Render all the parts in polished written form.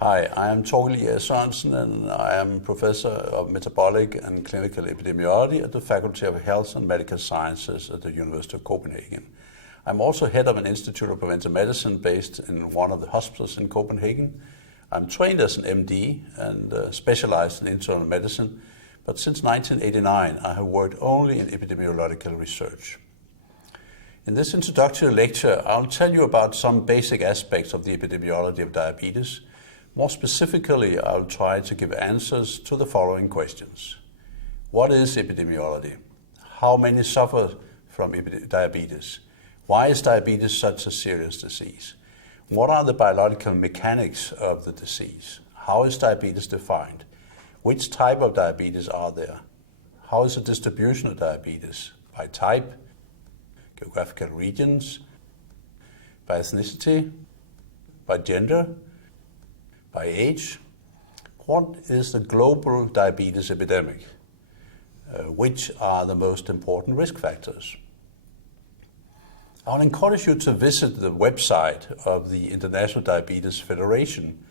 Hi, I am Thorkild Sørensen and I am Professor of Metabolic and Clinical Epidemiology at the Faculty of Health and Medical Sciences at the University of Copenhagen. I'm also head of an Institute of Preventive Medicine based in one of the hospitals in Copenhagen. I'm trained as an MD and specialized in internal medicine, but since 1989 I have worked only in epidemiological research. In this introductory lecture, I'll tell you about some basic aspects of the epidemiology of diabetes. More specifically, I'll try to give answers to the following questions. What is epidemiology? How many suffer from diabetes? Why is diabetes such a serious disease? What are the biological mechanics of the disease? How is diabetes defined? Which type of diabetes are there? How is the distribution of diabetes? By type, geographical regions, by ethnicity, by gender, by age. What is the global diabetes epidemic? Which are the most important risk factors? I'll encourage you to visit the website of the International Diabetes Federation,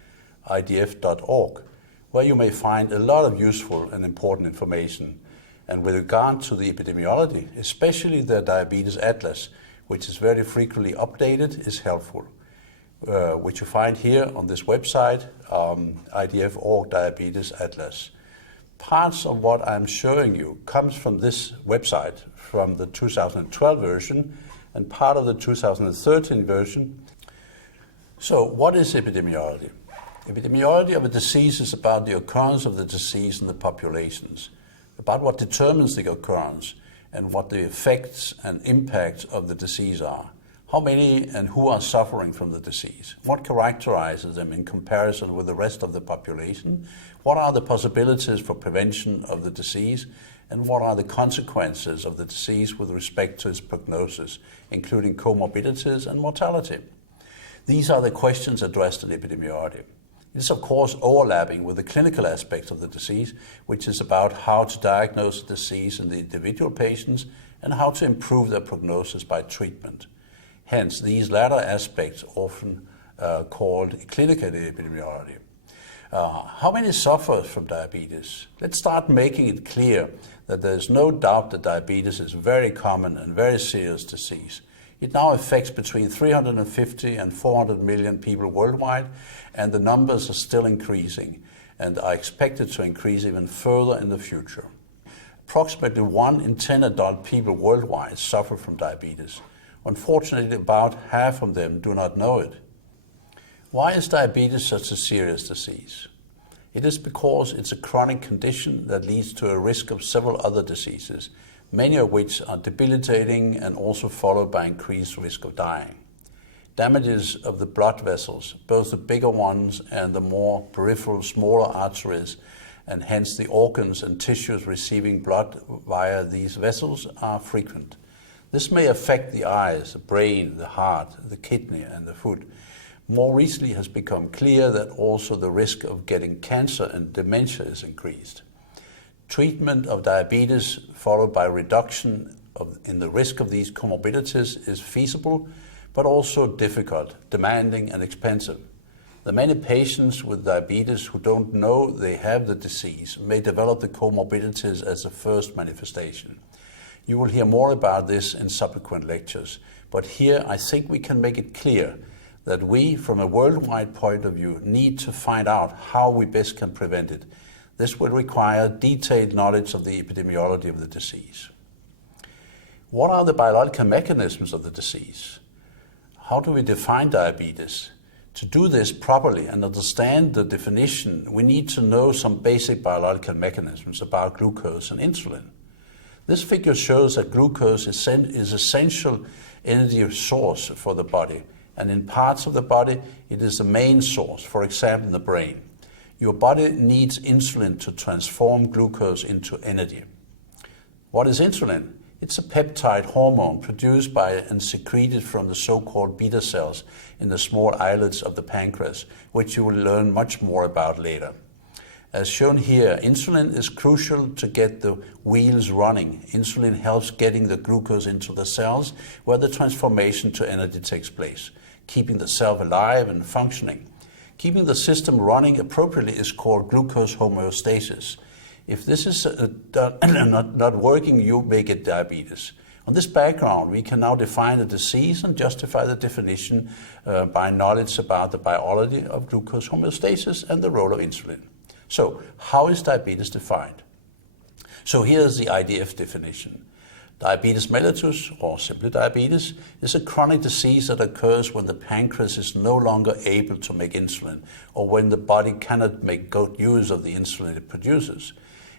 idf.org, where you may find a lot of useful and important information. And with regard to the epidemiology, especially the Diabetes Atlas, which is very frequently updated, is helpful, which you find here on this website, IDF.org Diabetes Atlas. Parts of what I'm showing you comes from this website, from the 2012 version, and part of the 2013 version. So what is epidemiology? Epidemiology of a disease is about the occurrence of the disease in the populations, about what determines the occurrence and what the effects and impacts of the disease are. How many and who are suffering from the disease? What characterizes them in comparison with the rest of the population? What are the possibilities for prevention of the disease? And what are the consequences of the disease with respect to its prognosis, including comorbidities and mortality? These are the questions addressed in epidemiology. It is of course overlapping with the clinical aspects of the disease, which is about how to diagnose the disease in the individual patients and how to improve their prognosis by treatment. Hence, these latter aspects often called clinical epidemiology. How many suffer from diabetes? Let's start making it clear that there is no doubt that diabetes is a very common and very serious disease. It now affects between 350 and 400 million people worldwide, and the numbers are still increasing and are expected to increase even further in the future. Approximately 1 in 10 adult people worldwide suffer from diabetes. Unfortunately, about half of them do not know it. Why is diabetes such a serious disease? It is because it's a chronic condition that leads to a risk of several other diseases, many of which are debilitating and also followed by increased risk of dying. Damages of the blood vessels, both the bigger ones and the more peripheral, smaller arteries, and hence the organs and tissues receiving blood via these vessels, are frequent. This may affect the eyes, the brain, the heart, the kidney, and the foot. More recently has become clear that also the risk of getting cancer and dementia is increased. Treatment of diabetes followed by reduction in the risk of these comorbidities is feasible, but also difficult, demanding, and expensive. The many patients with diabetes who don't know they have the disease may develop the comorbidities as a first manifestation. You will hear more about this in subsequent lectures, but here I think we can make it clear that we, from a worldwide point of view, need to find out how we best can prevent it. This will require detailed knowledge of the epidemiology of the disease. What are the biological mechanisms of the disease? How do we define diabetes? To do this properly and understand the definition, we need to know some basic biological mechanisms about glucose and insulin. This figure shows that glucose is essential energy source for the body, and in parts of the body it is the main source, for example in the brain. Your body needs insulin to transform glucose into energy. What is insulin? It's a peptide hormone produced by and secreted from the so-called beta cells in the small islets of the pancreas, which you will learn much more about later. As shown here, insulin is crucial to get the wheels running. Insulin helps getting the glucose into the cells where the transformation to energy takes place, keeping the cell alive and functioning. Keeping the system running appropriately is called glucose homeostasis. If this is not working, you may get diabetes. On this background, we can now define the disease and justify the definition by knowledge about the biology of glucose homeostasis and the role of insulin. So, how is diabetes defined? So here's the IDF definition. Diabetes mellitus, or simply diabetes, is a chronic disease that occurs when the pancreas is no longer able to make insulin, or when the body cannot make good use of the insulin it produces.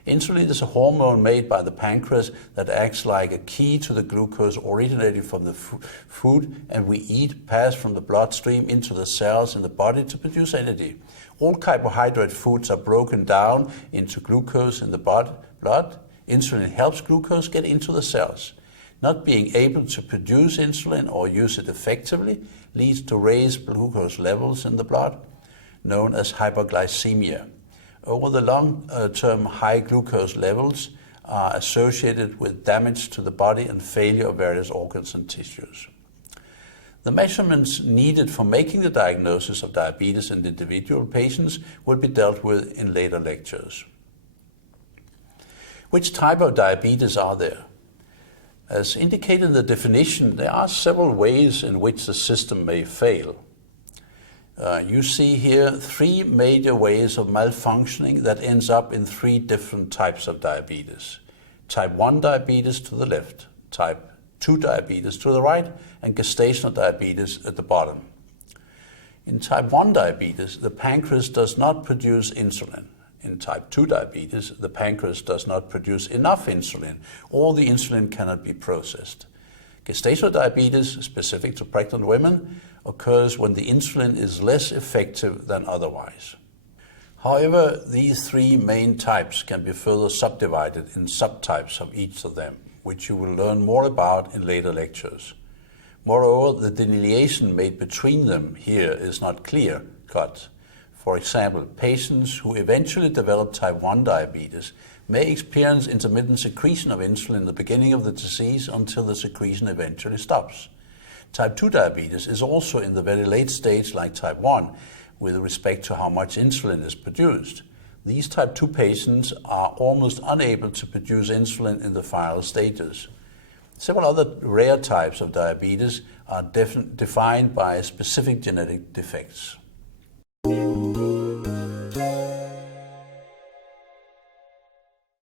Insulin is a hormone made by the pancreas that acts like a key to the glucose originating from the food and we eat, pass from the bloodstream into the cells in the body to produce energy. All carbohydrate foods are broken down into glucose in the blood. Insulin helps glucose get into the cells. Not being able to produce insulin or use it effectively leads to raised glucose levels in the blood, known as hyperglycemia. Over the long term, high glucose levels are associated with damage to the body and failure of various organs and tissues. The measurements needed for making the diagnosis of diabetes in individual patients will be dealt with in later lectures. Which type of diabetes are there? As indicated in the definition, there are several ways in which the system may fail. You see here 3 major ways of malfunctioning that ends up in 3 different types of diabetes. Type 1 diabetes to the left, type 2 diabetes to the right, and gestational diabetes at the bottom. In type 1 diabetes, the pancreas does not produce insulin. In type 2 diabetes, the pancreas does not produce enough insulin, or the insulin cannot be processed. Gestational diabetes, specific to pregnant women, occurs when the insulin is less effective than otherwise. However, these 3 main types can be further subdivided in subtypes of each of them, which you will learn more about in later lectures. Moreover, the delineation made between them here is not clear-cut. For example, patients who eventually develop type 1 diabetes may experience intermittent secretion of insulin in the beginning of the disease until the secretion eventually stops. Type 2 diabetes is also in the very late stage like type 1 with respect to how much insulin is produced. These type 2 patients are almost unable to produce insulin in the final stages. Several other rare types of diabetes are defined by specific genetic defects.